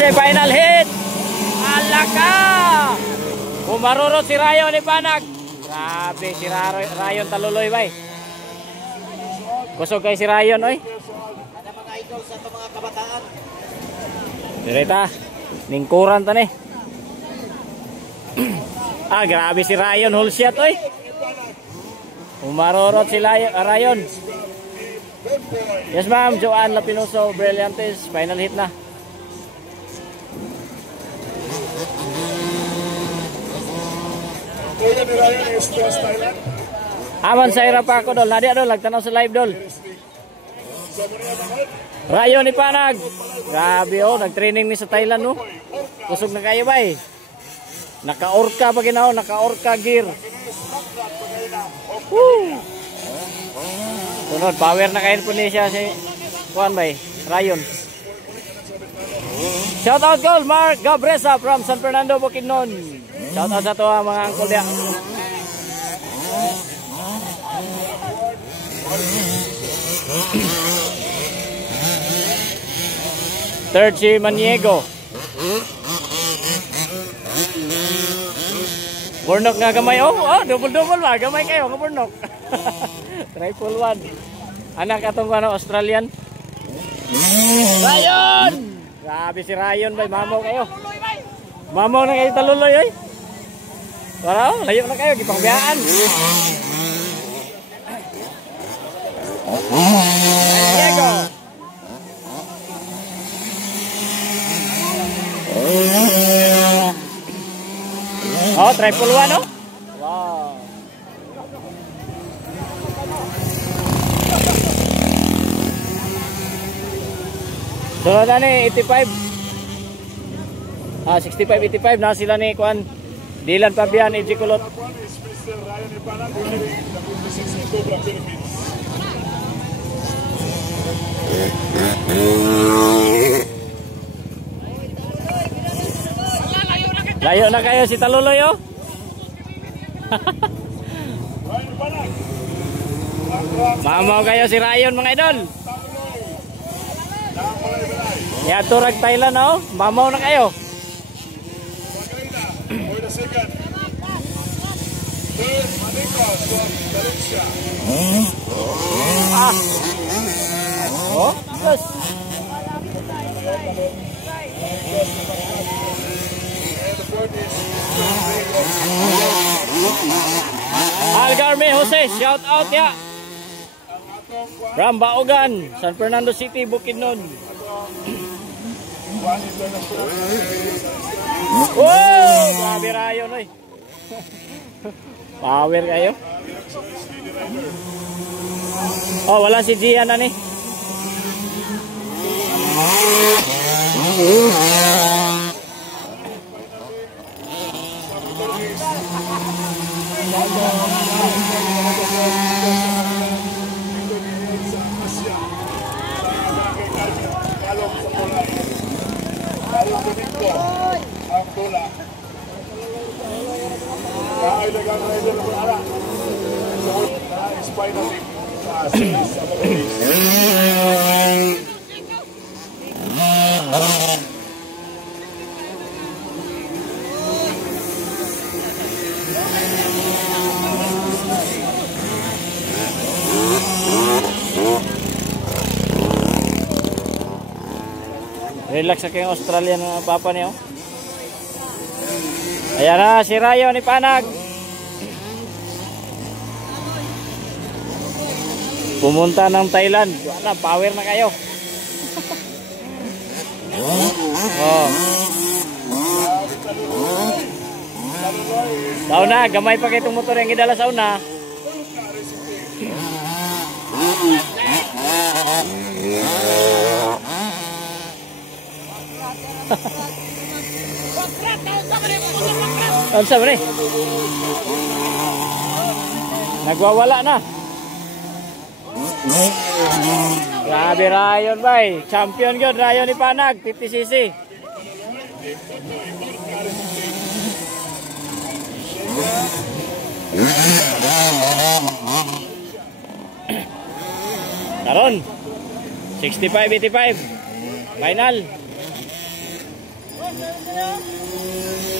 Final hit. Alaka. Bumarurot si Rayon ni Panag. Grabe si Rayon taluloy bay. Kusog kay si Rayon oy. Ada mga idol sa mga kabataan. Direta. Ningkuran ta ni. Ah, grabe si Rayon whole shot oy. Bumarurot si Rayon. Yes ma'am, Joanne Lapinoso Brillantes, final hit na. Aman sa ira pa ako dol, nadia dol, lagtanaw sa live dol. Rayon ni Panag. Grabe oh, nagtraining ni sa Thailand no. Kusog na kayo ba eh. Naka-orca pa ginaw, naka-orca gear. Woo! Sunod, power na kayo po niya si Juan bay, Rayon. Shout out goal Mark Gabresa from San Fernando, Bukidnon. Shout out sa to mga angkol dia. Third si Maniego. Burnok nga gamay. Oh, double-double ba? Gamay kayo nga burnok. Triple one. Anak atong ano, Australian. Rayon! Grabe si Rayon bay, mamaw kayo. Mamaw na kayo taluloy oy. Para layo na kayo gipangbayaan. Diego. Oh, triple one oh. Wow. So na ni 85. 65 85 na sila ni kuan. Dylan Fabian, EJ Kulot. Layo na kayo si Taluloy oh. Mamaw kayo si Rayon mga idol. Ya turag Thailand oh. Mamaw na kayo. Ah. Oh, yes. Algarme Jose, shout out ya. From Baogan, San Fernando City, Bukidnon. Wow, grabe Rayon oy. Power kayo. Oh, wala si Gian na ni. Relax sa kayong Australian papa niyo. Ayan na si Rayon ni Panag. Pumunta ng Thailand. Wala, power na kayo. Oh. Sauna, gamay pa kayo itong motor yung idala sauna. Ano sabi ni? Nagwawala na. Grabe Rayon bay. Champion yun Rayon ni Panag 50cc. Karon 65-85 final. Sabi sa'yo.